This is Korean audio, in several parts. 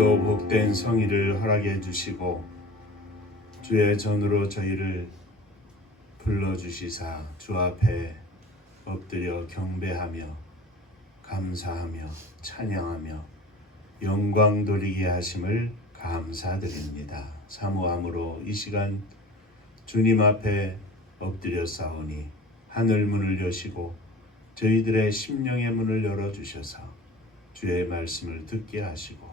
오늘도 복된 성의를 허락해 주시고 주의 전으로 저희를 불러주시사 주 앞에 엎드려 경배하며 감사하며 찬양하며 영광 돌리게 하심을 감사드립니다. 사모함으로 이 시간 주님 앞에 엎드려 싸우니 하늘 문을 여시고 저희들의 심령의 문을 열어주셔서 주의 말씀을 듣게 하시고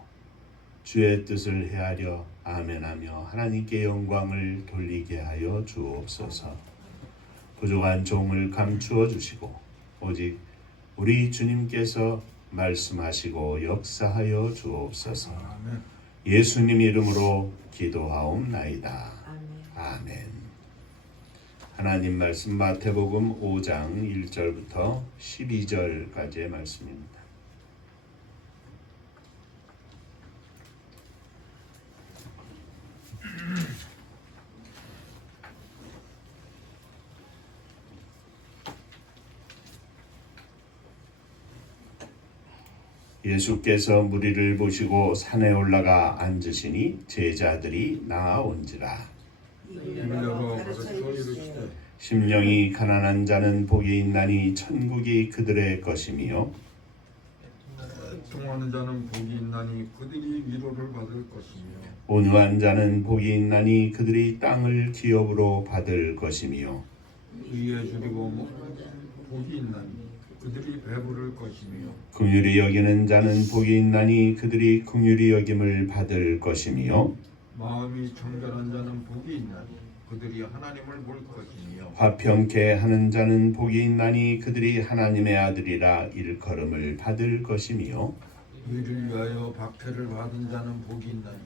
주의 뜻을 헤아려 아멘하며 하나님께 영광을 돌리게 하여 주옵소서. 부족한 종을 감추어 주시고 오직 우리 주님께서 말씀하시고 역사하여 주옵소서. 예수님 이름으로 기도하옵나이다. 아멘. 하나님 말씀 마태복음 5장 1절부터 12절까지의 말씀입니다. 예수께서 무리를 보시고 산에 올라가 앉으시니 제자들이 나아온지라. 심령이 가난한 자는 복이 있나니 천국이 그들의 것이며 애통하는 자는 복이 있나니 그들이 위로를 받을 것이며 온유한 자는 복이 있나니 그들이 땅을 기업으로 받을 것이며 의에 줄이고 복이 있나니 그들이 배부를 것이며 긍휼히 여기는 자는 복이 있나니 그들이 긍휼히 여김을 받을 것이며 마음이 청결한 자는 복이 있나니 그들이 하나님을 볼 것이며 화평케 하는 자는 복이 있나니 그들이 하나님의 아들이라 일컬음을 받을 것이며 의를 위하여 박해를 받은 자는 복이 있나니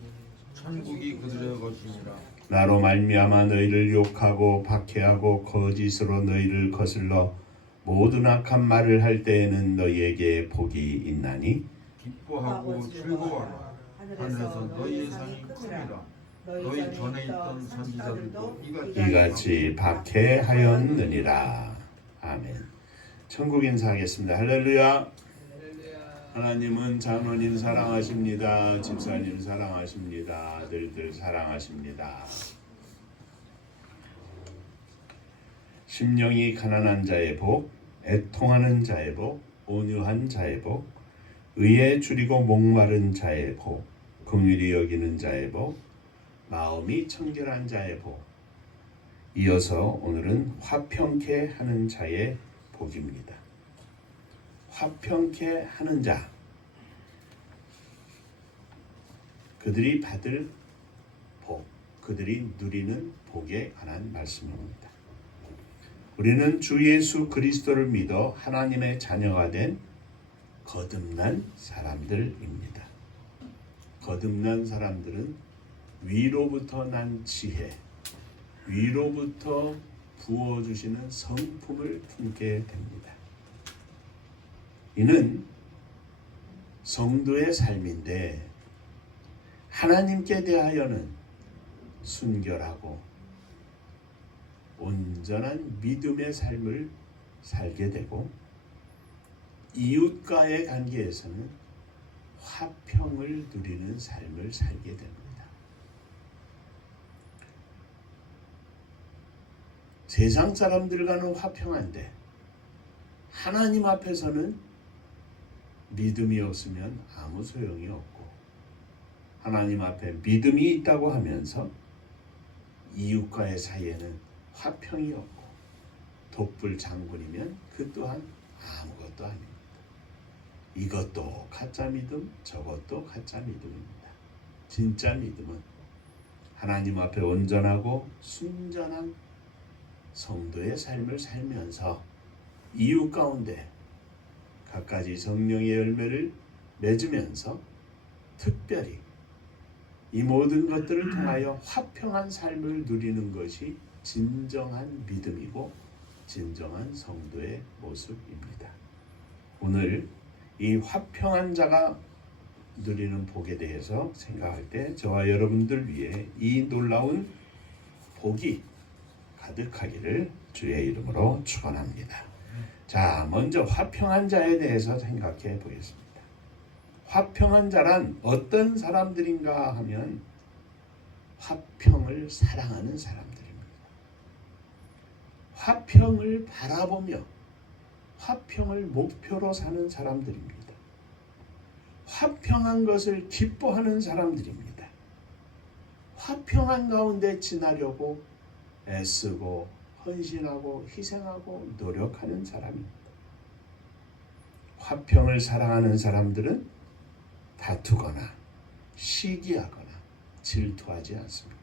천국이 그들의 것이니라. 나로 말미암아 너희를 욕하고 박해하고 거짓으로 너희를 거슬러 모든 악한 말을 할 때에는 너희에게 복이 있나니 기뻐하고 즐거워하라. 하늘에서 너희의 상이 크니라. 너희 전에 있던 선지자들도 이같이 박해하였느니라. 아멘. 천국 인사하겠습니다. 할렐루야. 하나님은 장로님 사랑하십니다. 집사님 사랑하십니다. 아들들 사랑하십니다. 심령이 가난한 자의 복, 애통하는 자의 복, 온유한 자의 복, 의에 줄이고 목마른 자의 복, 긍휼히 여기는 자의 복, 마음이 청결한 자의 복. 이어서 오늘은 화평케 하는 자의 복입니다. 화평케 하는 자, 그들이 받을 복, 그들이 누리는 복에 관한 말씀입니다. 우리는 주 예수 그리스도를 믿어 하나님의 자녀가 된 거듭난 사람들입니다. 거듭난 사람들은 위로부터 난 지혜, 위로부터 부어주시는 성품을 품게 됩니다. 이는 성도의 삶인데 하나님께 대하여는 순결하고 온전한 믿음의 삶을 살게 되고 이웃과의 관계에서는 화평을 누리는 삶을 살게 됩니다. 세상 사람들과는 화평한데 하나님 앞에서는 믿음이 없으면 아무 소용이 없고 하나님 앞에 믿음이 있다고 하면서 이웃과의 사이에는 화평이 없고 독불 장군이면 그 또한 아무것도 아닙니다. 이것도 가짜 믿음, 저것도 가짜 믿음입니다. 진짜 믿음은 하나님 앞에 온전하고 순전한 성도의 삶을 살면서 이웃 가운데 갖가지 성령의 열매를 맺으면서 특별히 이 모든 것들을 통하여 화평한 삶을 누리는 것이 진정한 믿음이고 진정한 성도의 모습입니다. 오늘 이 화평한 자가 누리는 복에 대해서 생각할 때 저와 여러분들 위해 이 놀라운 복이 가득하기를 주의 이름으로 축원합니다. 자, 먼저 화평한 자에 대해서 생각해 보겠습니다. 화평한 자란 어떤 사람들인가 하면 화평을 사랑하는 사람들입니다. 화평을 바라보며 화평을 목표로 사는 사람들입니다. 화평한 것을 기뻐하는 사람들입니다. 화평한 가운데 지나려고 애쓰고 헌신하고 희생하고 노력하는 사람입니다. 화평을 사랑하는 사람들은 다투거나 시기하거나 질투하지 않습니다.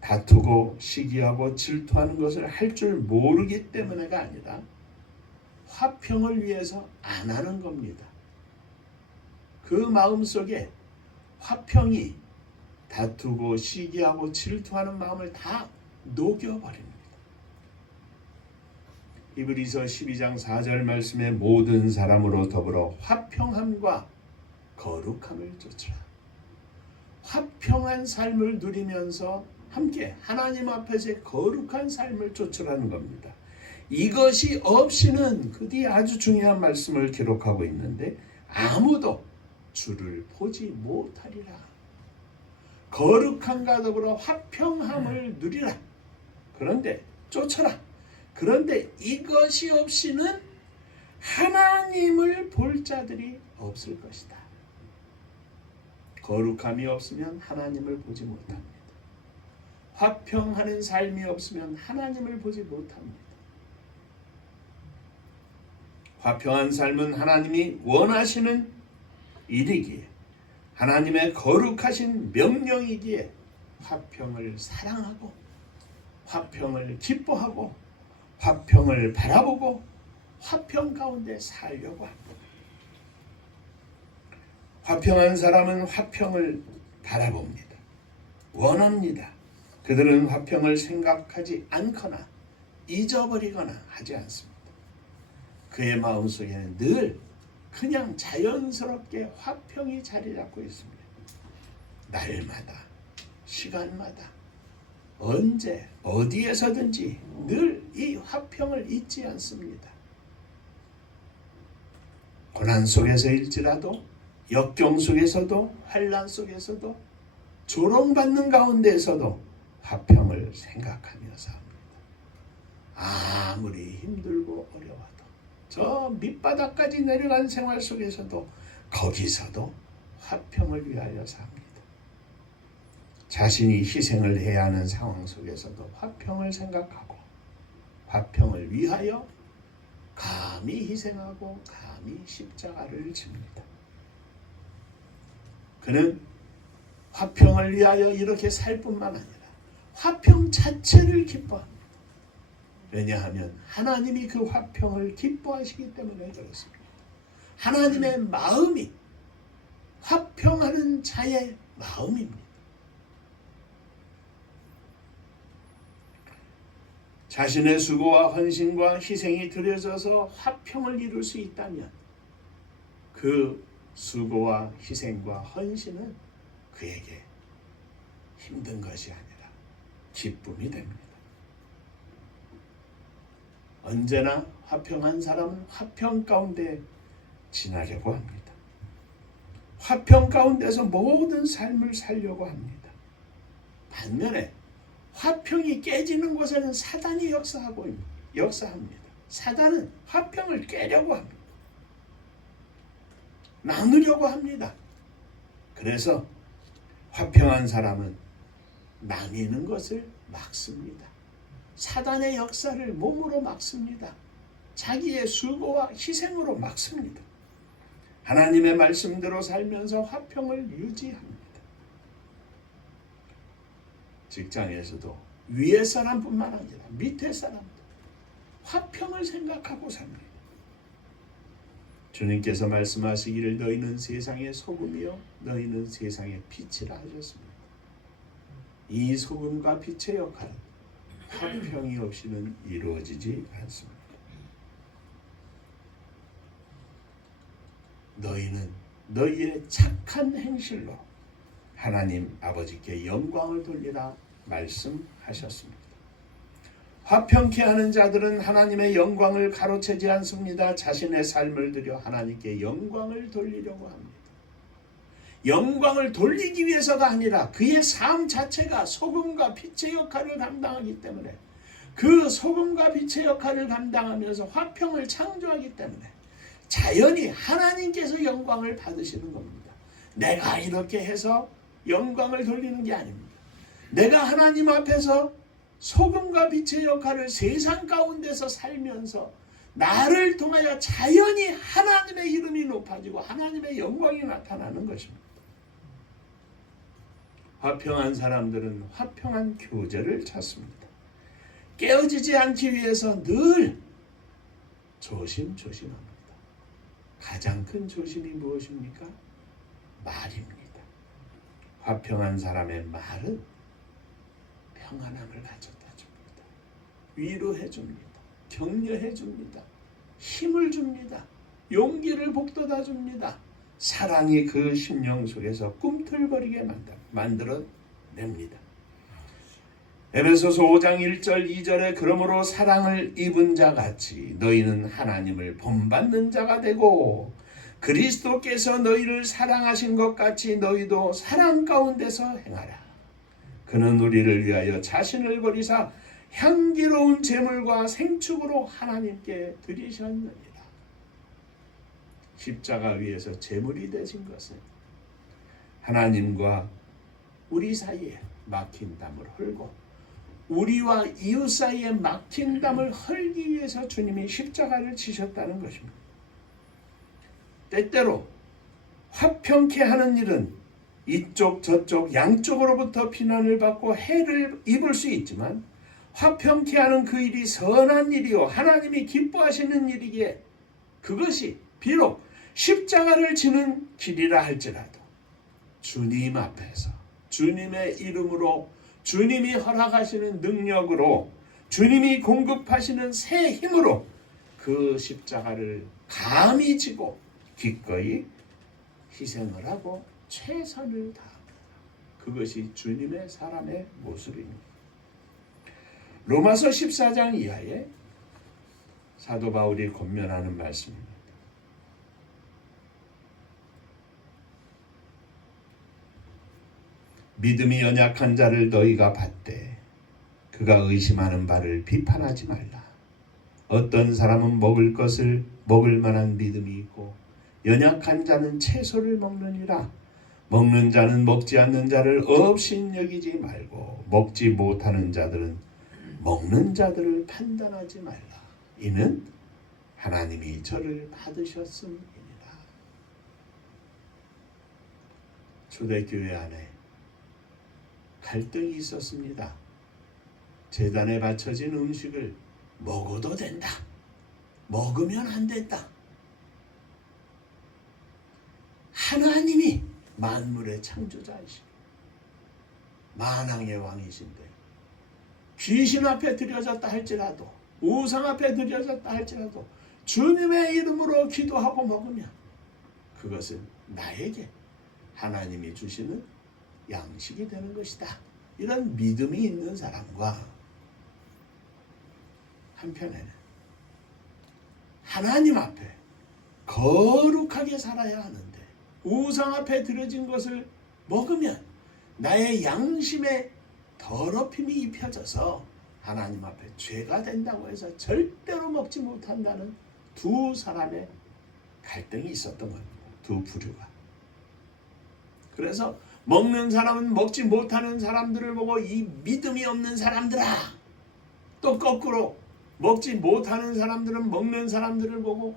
다투고 시기하고 질투하는 것을 할 줄 모르기 때문에가 아니라 화평을 위해서 안 하는 겁니다. 그 마음속에 화평이 다투고 시기하고 질투하는 마음을 다 녹여버립니다. 히브리서 12장 4절 말씀에 모든 사람으로 더불어 화평함과 거룩함을 쫓으라. 화평한 삶을 누리면서 함께 하나님 앞에서 거룩한 삶을 쫓으라는 겁니다. 이것이 없이는 그 뒤에 아주 중요한 말씀을 기록하고 있는데 아무도 주를 보지 못하리라. 거룩함과 더불어 화평함을 누리라. 그런데 쫓아라. 그런데 이것이 없이는 하나님을 볼 자들이 없을 것이다. 거룩함이 없으면 하나님을 보지 못합니다. 화평하는 삶이 없으면 하나님을 보지 못합니다. 화평한 삶은 하나님이 원하시는 일이기에 하나님의 거룩하신 명령이기에 화평을 사랑하고 화평을 기뻐하고 화평을 바라보고 화평 가운데 살려고 합니다. 화평한 사람은 화평을 바라봅니다. 원합니다. 그들은 화평을 생각하지 않거나 잊어버리거나 하지 않습니다. 그의 마음속에는 늘 그냥 자연스럽게 화평이 자리 잡고 있습니다. 날마다 시간마다 언제 어디에서든지 늘 이 화평을 잊지 않습니다. 고난 속에서일지라도 역경 속에서도 환난 속에서도 조롱받는 가운데에서도 화평을 생각하며 삽니다. 아무리 힘들고 어려워도 저 밑바닥까지 내려간 생활 속에서도 거기서도 화평을 위하여 삽니다. 자신이 희생을 해야 하는 상황 속에서도 화평을 생각하고 화평을 위하여 감히 희생하고 감히 십자가를 집니다. 그는 화평을 위하여 이렇게 살 뿐만 아니라 화평 자체를 기뻐합니다. 왜냐하면 하나님이 그 화평을 기뻐하시기 때문에 그렇습니다. 하나님의 마음이 화평하는 자의 마음입니다. 자신의 수고와 헌신과 희생이 들여져서 화평을 이룰 수 있다면 그 수고와 희생과 헌신은 그에게 힘든 것이 아니라 기쁨이 됩니다. 언제나 화평한 사람은 화평 가운데 지나려고 합니다. 화평 가운데서 모든 삶을 살려고 합니다. 반면에 화평이 깨지는 곳에는 사단이 역사합니다. 사단은 화평을 깨려고 합니다. 나누려고 합니다. 그래서 화평한 사람은 나뉘는 것을 막습니다. 사단의 역사를 몸으로 막습니다. 자기의 수고와 희생으로 막습니다. 하나님의 말씀대로 살면서 화평을 유지합니다. 직장에서도 위에 사람뿐만 아니라 밑에 사람도 화평을 생각하고 삽니다. 주님께서 말씀하시기를 너희는 세상의 소금이요 너희는 세상의 빛이라 하셨습니다. 이 소금과 빛의 역할은 화평이 없이는 이루어지지 않습니다. 너희는 너희의 착한 행실로 하나님 아버지께 영광을 돌리라 말씀하셨습니다. 화평케 하는 자들은 하나님의 영광을 가로채지 않습니다. 자신의 삶을 들여 하나님께 영광을 돌리려고 합니다. 영광을 돌리기 위해서가 아니라 그의 삶 자체가 소금과 빛의 역할을 감당하기 때문에, 그 소금과 빛의 역할을 감당하면서 화평을 창조하기 때문에 자연히 하나님께서 영광을 받으시는 겁니다. 내가 이렇게 해서 영광을 돌리는 게 아닙니다. 내가 하나님 앞에서 소금과 빛의 역할을 세상 가운데서 살면서 나를 통하여 자연히 하나님의 이름이 높아지고 하나님의 영광이 나타나는 것입니다. 화평한 사람들은 화평한 교제를 찾습니다. 깨어지지 않기 위해서 늘 조심합니다. 가장 큰 조심이 무엇입니까? 말입니다. 화평한 사람의 말은 평안함을 가져다 줍니다. 위로해 줍니다. 격려해 줍니다. 힘을 줍니다. 용기를 북돋아 줍니다. 사랑이 그 심령 속에서 꿈틀거리게 만들어냅니다. 에베소서 5장 1절 2절에 그러므로 사랑을 입은 자 같이 너희는 하나님을 본받는 자가 되고 그리스도께서 너희를 사랑하신 것 같이 너희도 사랑 가운데서 행하라. 그는 우리를 위하여 자신을 버리사 향기로운 제물과 생축으로 하나님께 드리셨느니라. 십자가 위에서 제물이 되신 것은 하나님과 우리 사이에 막힌 담을 헐고 우리와 이웃 사이에 막힌 담을 헐기 위해서 주님이 십자가를 치셨다는 것입니다. 때때로 화평케 하는 일은 이쪽 저쪽 양쪽으로부터 비난을 받고 해를 입을 수 있지만 화평케 하는 그 일이 선한 일이요 하나님이 기뻐하시는 일이기에 그것이 비록 십자가를 지는 길이라 할지라도 주님 앞에서 주님의 이름으로 주님이 허락하시는 능력으로 주님이 공급하시는 새 힘으로 그 십자가를 감히 지고 기꺼이 희생을 하고 최선을 다합니다. 그것이 주님의 사람의 모습입니다. 로마서 14장 이하에 사도 바울이 권면하는 말씀입니다. 믿음이 연약한 자를 너희가 받되 그가 의심하는 바를 비판하지 말라. 어떤 사람은 먹을 것을 먹을 만한 믿음이 있고 연약한 자는 채소를 먹느니라. 먹는 자는 먹지 않는 자를 업신여기지 말고 먹지 못하는 자들은 먹는 자들을 판단하지 말라. 이는 하나님이 저를 받으셨음이니라. 초대교회 안에 갈등이 있었습니다. 제단에 바쳐진 음식을 먹어도 된다. 먹으면 안 된다. 하나님이 만물의 창조자이시고 만왕의 왕이신데 귀신 앞에 드려졌다 할지라도 우상 앞에 드려졌다 할지라도 주님의 이름으로 기도하고 먹으면 그것은 나에게 하나님이 주시는 양식이 되는 것이다. 이런 믿음이 있는 사람과 한편에는 하나님 앞에 거룩하게 살아야 하는데 우상 앞에 드려진 것을 먹으면 나의 양심에 더럽힘이 입혀져서 하나님 앞에 죄가 된다고 해서 절대로 먹지 못한다는 두 사람의 갈등이 있었던 겁니다. 두 부류가. 그래서 먹는 사람은 먹지 못하는 사람들을 보고 이 믿음이 없는 사람들아, 또 거꾸로 먹지 못하는 사람들은 먹는 사람들을 보고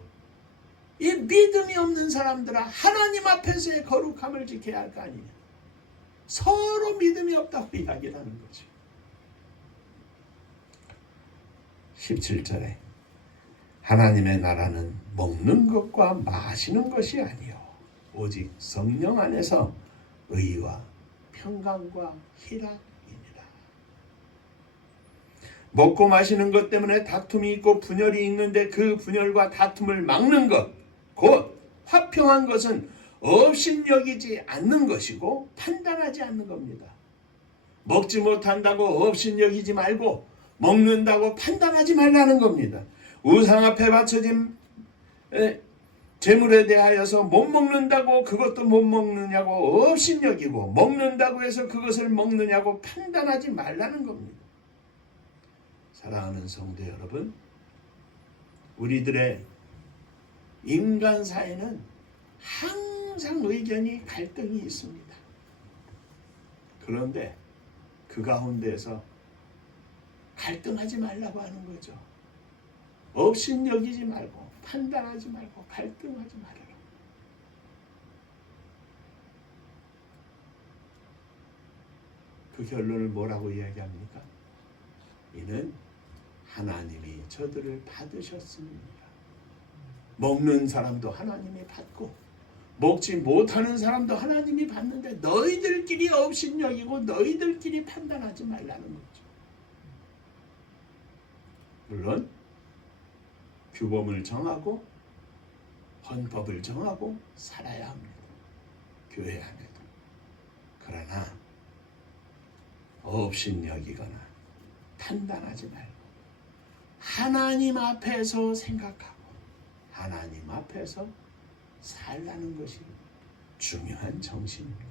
이 믿음이 없는 사람들아 하나님 앞에서의 거룩함을 지켜야 할 거 아니냐. 서로 믿음이 없다고 이야기를 하는 거죠. 17절에 하나님의 나라는 먹는 것과 마시는 것이 아니요 오직 성령 안에서 의와 평강과 희락이니라. 먹고 마시는 것 때문에 다툼이 있고 분열이 있는데 그 분열과 다툼을 막는 것, 곧 화평한 것은 업신여기지 않는 것이고 판단하지 않는 겁니다. 먹지 못한다고 업신여기지 말고 먹는다고 판단하지 말라는 겁니다. 우상 앞에 바쳐진 재물에 대하여서 못 먹는다고 그것도 못 먹느냐고 업신여기고, 먹는다고 해서 그것을 먹느냐고 판단하지 말라는 겁니다. 사랑하는 성도 여러분, 우리들의 인간 사회는 항상 의견이 갈등이 있습니다. 그런데 그 가운데에서 갈등하지 말라고 하는 거죠. 업신여기지 말고, 판단하지 말고, 갈등하지 말아라. 그 결론을 뭐라고 이야기합니까? 이는 하나님이 저들을 받으셨습니다. 먹는 사람도 하나님이 받고 먹지 못하는 사람도 하나님이 받는데 너희들끼리 업신여기고 너희들끼리 판단하지 말라는 거죠. 물론 규범을 정하고 헌법을 정하고 살아야 합니다. 교회 안에도. 그러나 업신여기거나 판단하지 말고 하나님 앞에서 생각하고 하나님 앞에서 살라는 것이 중요한 정신입니다.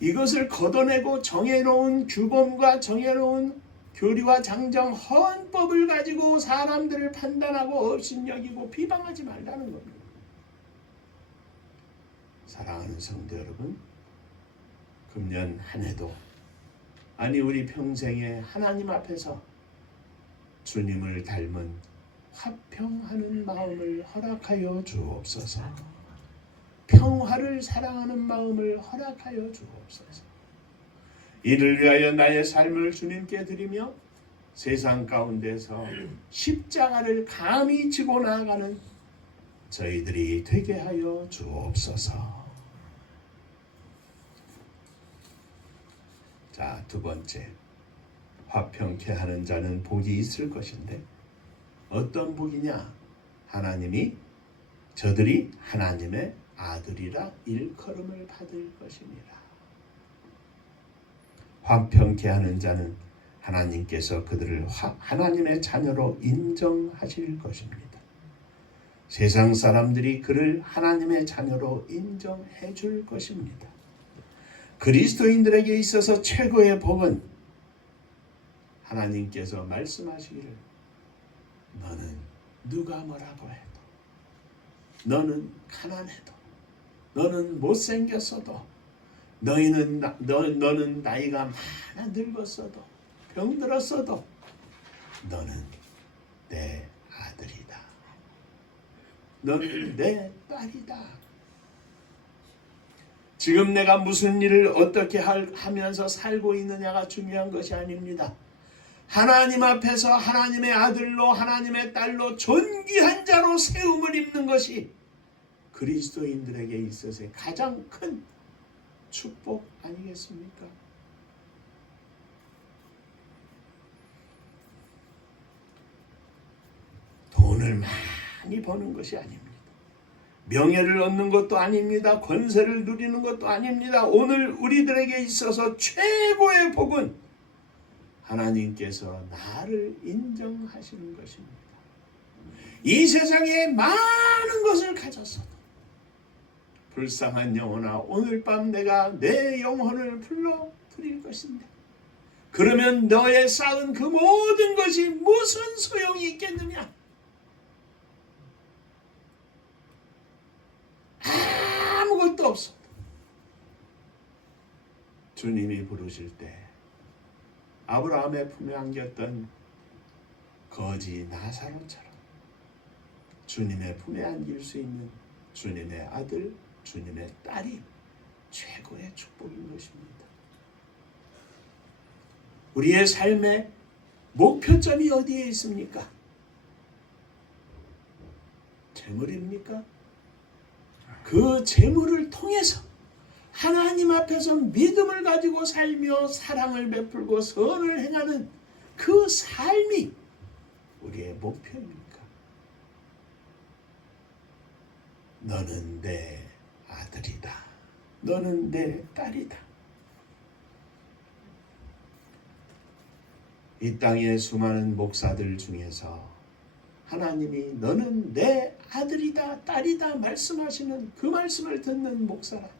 이것을 걷어내고 정해놓은 규범과 정해놓은 교리와 장정, 헌법을 가지고 사람들을 판단하고 업신여기고 비방하지 말라는 겁니다. 사랑하는 성도 여러분, 금년 한 해도, 아니 우리 평생에 하나님 앞에서 주님을 닮은 화평하는 마음을 허락하여 주옵소서. 평화를 사랑하는 마음을 허락하여 주옵소서. 이를 위하여 나의 삶을 주님께 드리며 세상 가운데서 십자가를 감히 지고 나아가는 저희들이 되게 하여 주옵소서. 자, 두 번째, 화평케 하는 자는 복이 있을 것인데 어떤 복이냐? 하나님이 저들이 하나님의 아들이라 일컬음을 받을 것이니라. 화평케 하는 자는 하나님께서 그들을 하나님의 자녀로 인정하실 것입니다. 세상 사람들이 그를 하나님의 자녀로 인정해 줄 것입니다. 그리스도인들에게 있어서 최고의 복은 하나님께서 말씀하시기를 너는 누가 뭐라고 해도, 너는 가난해도, 너는 못생겼어도, 너는 나이가 많아 늙었어도, 병들었어도 너는 내 아들이다. 너는 내 딸이다. 지금 내가 무슨 일을 어떻게 하면서 살고 있느냐가 중요한 것이 아닙니다. 하나님 앞에서 하나님의 아들로 하나님의 딸로 존귀한 자로 세움을 입는 것이 그리스도인들에게 있어서의 가장 큰 축복 아니겠습니까? 돈을 많이 버는 것이 아닙니다. 명예를 얻는 것도 아닙니다. 권세를 누리는 것도 아닙니다. 오늘 우리들에게 있어서 최고의 복은 하나님께서 나를 인정하시는 것입니다. 이 세상에 많은 것을 가졌어도 불쌍한 영혼아, 오늘 밤 내가 내 영혼을 불러 드릴 것인데, 그러면 너의 쌓은 그 모든 것이 무슨 소용이 있겠느냐? 아무것도 없어. 주님이 부르실 때 아브라함의 품에 안겼던 거지 나사로처럼 주님의 품에 안길 수 있는 주님의 아들, 주님의 딸이 최고의 축복인 것입니다. 우리의 삶의 목표점이 어디에 있습니까? 재물입니까? 그 재물을 통해서 하나님 앞에서 믿음을 가지고 살며 사랑을 베풀고 선을 행하는 그 삶이 우리의 목표입니까? 너는 내 아들이다. 너는 내 딸이다. 이 땅의 수많은 목사들 중에서 하나님이 너는 내 아들이다 딸이다 말씀하시는 그 말씀을 듣는 목사라면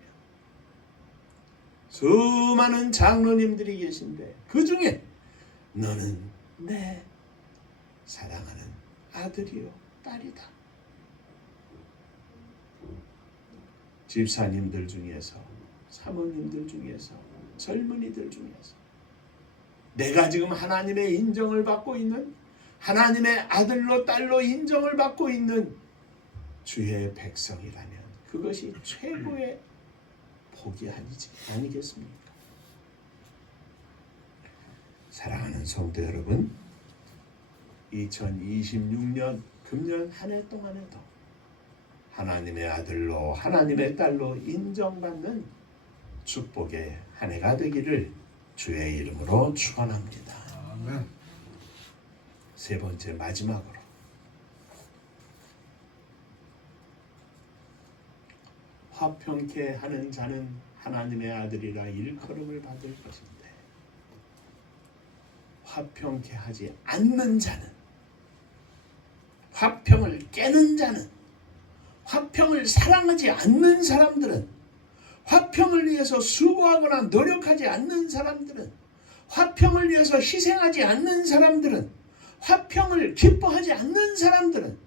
수많은 장로님들이 계신데 그 중에 너는 내 사랑하는 아들이요 딸이다. 집사님들 중에서 사모님들 중에서 젊은이들 중에서 내가 지금 하나님의 인정을 받고 있는 하나님의 아들로 딸로 인정을 받고 있는 주의 백성이라면 그것이 최고의 복이 아니겠습니까? 사랑하는 성도 여러분, 2026년 금년 한 해 동안에도 하나님의 아들로 하나님의 딸로 인정받는 축복의 한 해가 되기를 주의 이름으로 축원합니다. 아멘. 세 번째 마지막으로 화평케 하는 자는 하나님의 아들이라 일컬음을 받을 것인데 화평케 하지 않는 자는 화평을 깨는 자는 화평을 사랑하지 않는 사람들은 화평을 위해서 수고하거나 노력하지 않는 사람들은 화평을 위해서 희생하지 않는 사람들은 화평을 기뻐하지 않는 사람들은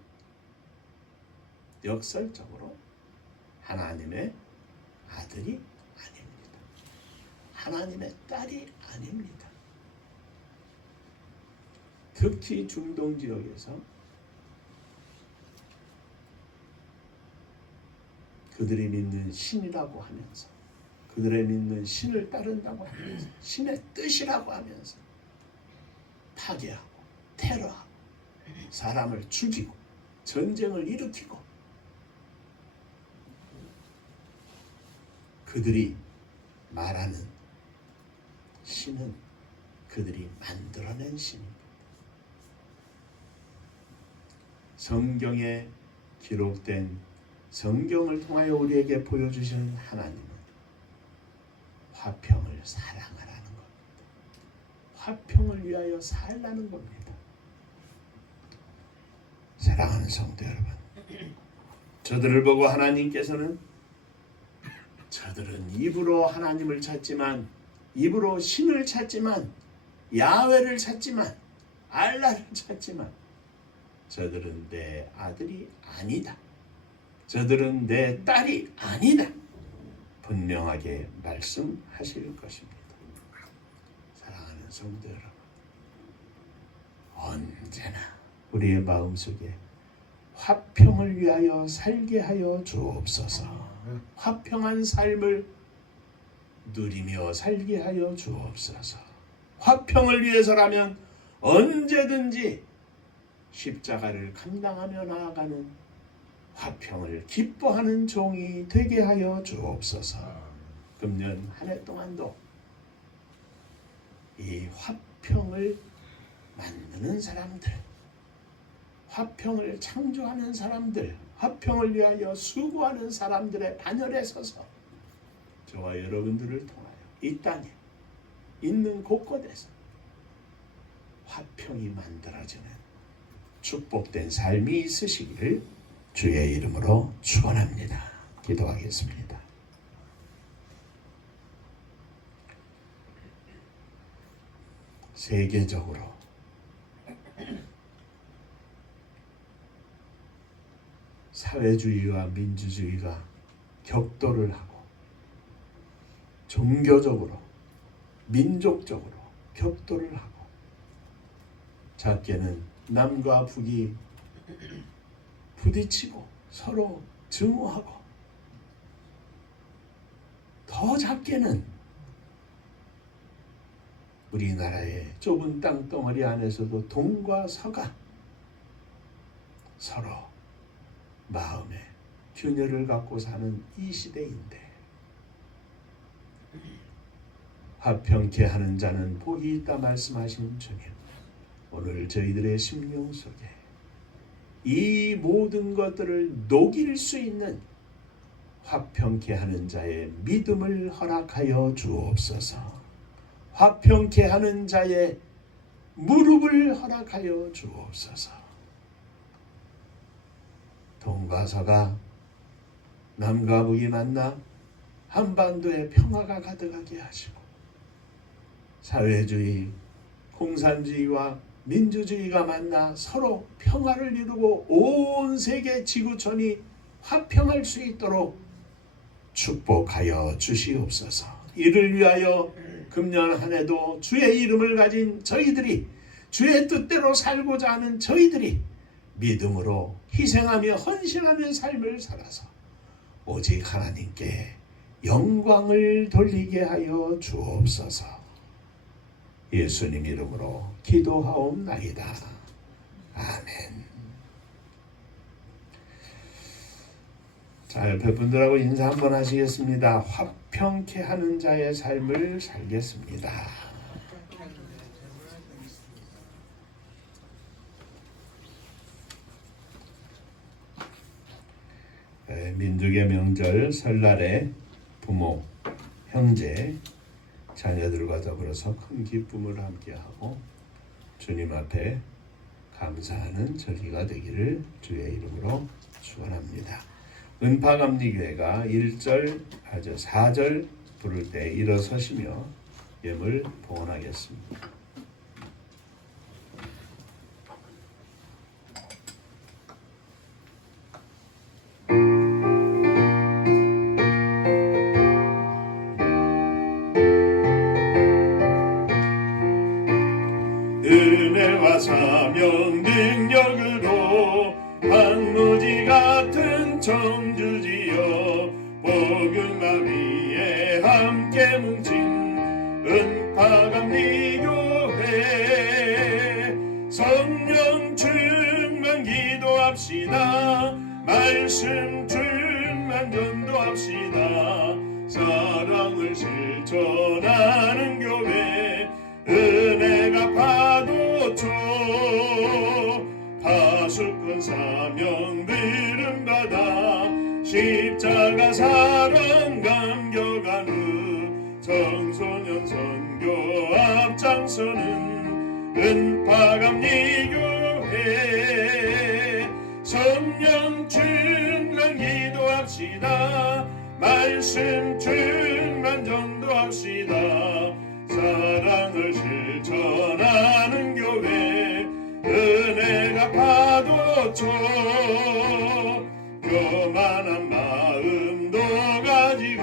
역설적으로 하나님의 아들이 아닙니다. 하나님의 딸이 아닙니다. 특히 중동 지역에서 그들이 믿는 신이라고 하면서 그들의 믿는 신을 따른다고 하면서 신의 뜻이라고 하면서 파괴하고 테러하고 사람을 죽이고 전쟁을 일으키고 그들이 말하는 신은 그들이 만들어낸 신입니다. 성경에 기록된 성경을 통하여 우리에게 보여주시는 하나님은 화평을 사랑하라는 겁니다. 화평을 위하여 살라는 겁니다. 사랑하는 성도 여러분, 저들을 보고 하나님께서는 저들은 입으로 하나님을 찾지만 입으로 신을 찾지만 야훼를 찾지만 알라를 찾지만 저들은 내 아들이 아니다. 저들은 내 딸이 아니다. 분명하게 말씀하실 것입니다. 사랑하는 성도 여러분, 언제나 우리의 마음속에 화평을 위하여 살게 하여 주옵소서. 화평한 삶을 누리며 살게 하여 주옵소서. 화평을 위해서라면 언제든지 십자가를 감당하며 나아가는 화평을 기뻐하는 종이 되게 하여 주옵소서. 금년 한 해 동안도 이 화평을 만드는 사람들, 화평을 창조하는 사람들, 화평을 위하여 수고하는 사람들의 반열에 서서 저와 여러분들을 통하여 이 땅에 있는 곳곳에서 화평이 만들어지는 축복된 삶이 있으시기를 주의 이름으로 축원합니다. 기도하겠습니다. 세계적으로 사회주의와 민주주의가 격돌을 하고 종교적으로 민족적으로 격돌을 하고 작게는 남과 북이 부딪히고 서로 증오하고 더 작게는 우리나라의 좁은 땅덩어리 안에서도 동과 서가 서로 마음에 균열을 갖고 사는 이 시대인데 화평케 하는 자는 복이 있다 말씀하신 주님, 오늘 저희들의 심령 속에 이 모든 것들을 녹일 수 있는 화평케 하는 자의 믿음을 허락하여 주옵소서. 화평케 하는 자의 무릎을 허락하여 주옵소서. 동과 서가 남과 북이 만나 한반도에 평화가 가득하게 하시고 사회주의, 공산주의와 민주주의가 만나 서로 평화를 이루고 온 세계 지구촌이 화평할 수 있도록 축복하여 주시옵소서. 이를 위하여 금년 한 해도 주의 이름을 가진 저희들이, 주의 뜻대로 살고자 하는 저희들이 믿음으로 희생하며 헌신하며 삶을 살아서 오직 하나님께 영광을 돌리게 하여 주옵소서. 예수님 이름으로 기도하옵나이다. 아멘. 자, 옆에 분들하고 인사 한번 하시겠습니다. 화평케 하는 자의 삶을 살겠습니다. 민족의 명절 설날에 부모, 형제, 자녀들과 더불어서 큰 기쁨을 함께하고 주님 앞에 감사하는 절기가 되기를 주의 이름으로 축원합니다. 은파감리교회가 1절, 4절 부를 때 일어서시며 예물 봉헌하겠습니다. 은혜와 사명 능력으로 황무지 같은 청주지여 복음화 위에 함께 뭉친 은파감리교회 성령 충만 기도합시다. 말씀 충만 전도합시다. 사랑을 실천하는 교회 은혜가 파도쳐 파수꾼 사명 들음받아 십자가 사랑 감격하는 청소년 선교 앞장서는 은파감리교회 성령 충만 기도합시다. 말씀 충만 전도합시다. 사랑을 실천하는 교회 은혜가 파도쳐 교만한 마음도 가지고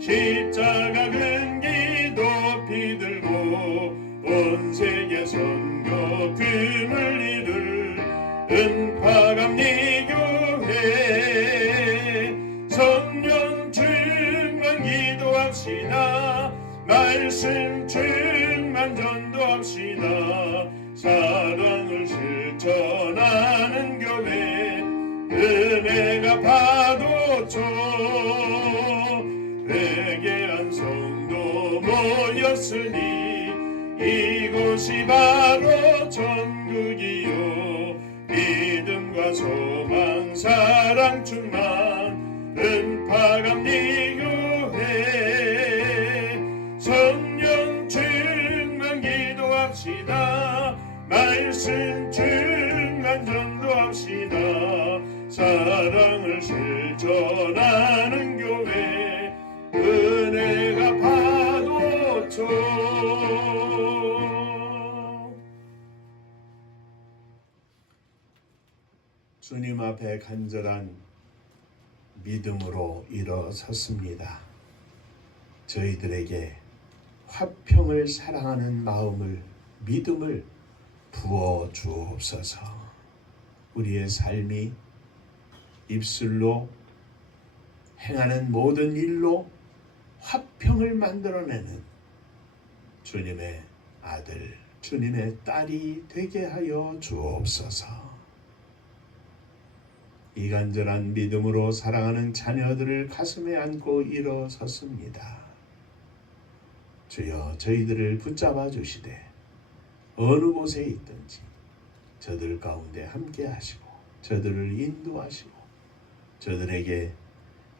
십자가 근기 높이 들고 온 세계 선교 금을 이룰 은파감리교회 성령 충만 기도합시다. 말씀 충만 전도합시다. 사랑을 실천하는 교회 은혜가 파도쳐 회개한 성도 모였으니 이곳이 바로 천국이요 믿음과 소망 사랑 충만 은파감리교회 성령 충만 기도합시다. 말씀 충만 전도합시다. 사랑을 실천하는 교회 은혜가 파도쳐 주님 앞에 간절한 믿음으로 일어섰습니다. 저희들에게 화평을 사랑하는 마음을, 믿음을 부어 주옵소서. 우리의 삶이 입술로 행하는 모든 일로 화평을 만들어내는 주님의 아들, 주님의 딸이 되게 하여 주옵소서. 이 간절한 믿음으로 사랑하는 자녀들을 가슴에 안고 일어섰습니다. 주여, 저희들을 붙잡아 주시되 어느 곳에 있든지 저들 가운데 함께 하시고 저들을 인도하시고 저들에게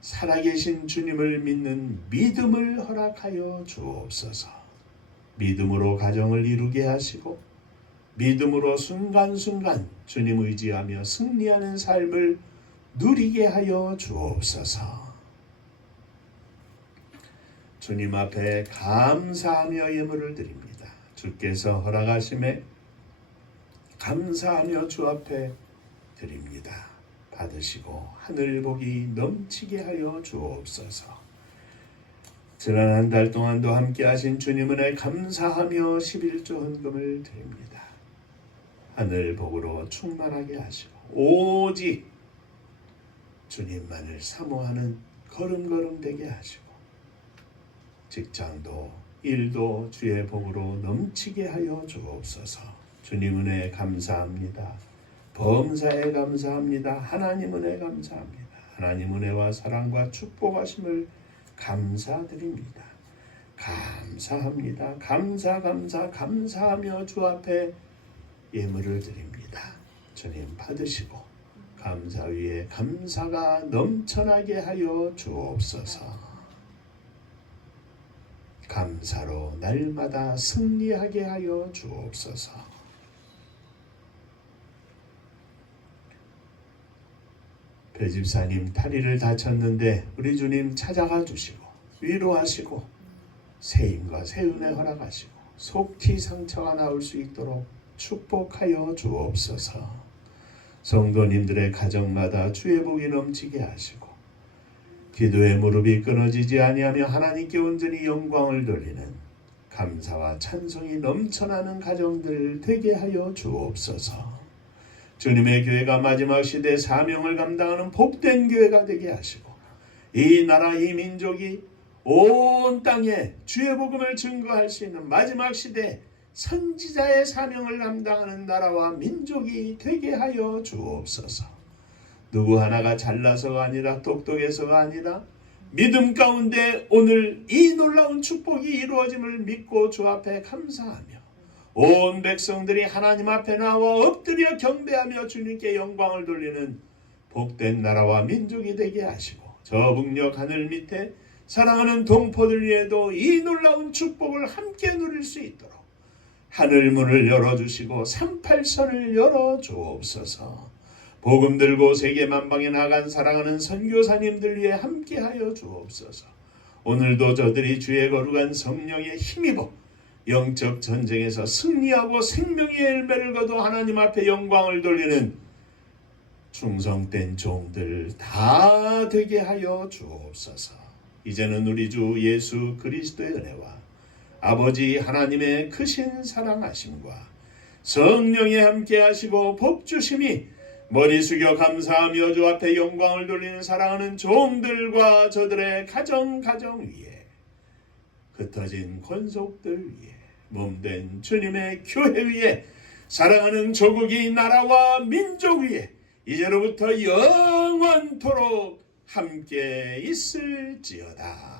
살아계신 주님을 믿는 믿음을 허락하여 주옵소서. 믿음으로 가정을 이루게 하시고 믿음으로 순간순간 주님 의지하며 승리하는 삶을 누리게 하여 주옵소서. 주님 앞에 감사하며 예물을 드립니다. 주께서 허락하심에 감사하며 주 앞에 드립니다. 받으시고 하늘 복이 넘치게 하여 주옵소서. 지난 한 달 동안도 함께 하신 주님 은혜 감사하며 11조 헌금을 드립니다. 하늘 복으로 충만하게 하시고 오직 주님만을 사모하는 걸음걸음 되게 하시고 직장도 일도 주의 복으로 넘치게 하여 주옵소서. 주님 은혜 감사합니다. 범사에 감사합니다. 하나님 은혜 감사합니다. 하나님 은혜와 사랑과 축복하심을 감사드립니다. 감사합니다. 감사하며 주 앞에 예물을 드립니다. 주님 받으시고 감사 위에 감사가 넘쳐나게 하여 주옵소서. 감사로 날마다 승리하게 하여 주옵소서. 배집사님 다리를 다쳤는데 우리 주님 찾아가 주시고 위로하시고 새 힘과 새 은혜 허락하시고 속티 상처가 나올 수 있도록 축복하여 주옵소서. 성도님들의 가정마다 주의 복이 넘치게 하시고 기도의 무릎이 끊어지지 아니하며 하나님께 온전히 영광을 돌리는 감사와 찬송이 넘쳐나는 가정들 되게 하여 주옵소서. 주님의 교회가 마지막 시대 사명을 감당하는 복된 교회가 되게 하시고 이 나라 이 민족이 온 땅에 주의 복음을 증거할 수 있는 마지막 시대 선지자의 사명을 감당하는 나라와 민족이 되게 하여 주옵소서. 누구 하나가 잘나서가 아니라 똑똑해서가 아니라 믿음 가운데 오늘 이 놀라운 축복이 이루어짐을 믿고 주 앞에 감사하며 온 백성들이 하나님 앞에 나와 엎드려 경배하며 주님께 영광을 돌리는 복된 나라와 민족이 되게 하시고 저 북녘 하늘 밑에 사랑하는 동포들 위에도 이 놀라운 축복을 함께 누릴 수 있도록 하늘 문을 열어주시고 38선을 열어주옵소서. 복음 들고 세계 만방에 나간 사랑하는 선교사님들 위해 함께하여 주옵소서. 오늘도 저들이 주의 거룩한 성령에 힘입어 영적 전쟁에서 승리하고 생명의 열매를 거둬 하나님 앞에 영광을 돌리는 충성된 종들 다 되게 하여 주옵소서. 이제는 우리 주 예수 그리스도의 은혜와 아버지 하나님의 크신 사랑하심과 성령이 함께 하시고 복 주심이 머리 숙여 감사하며 주 앞에 영광을 돌리는 사랑하는 종들과 저들의 가정 위에 흩어진 권속들 위에 몸된 주님의 교회 위에 사랑하는 조국이 나라와 민족 위에 이제로부터 영원토록 함께 있을지어다.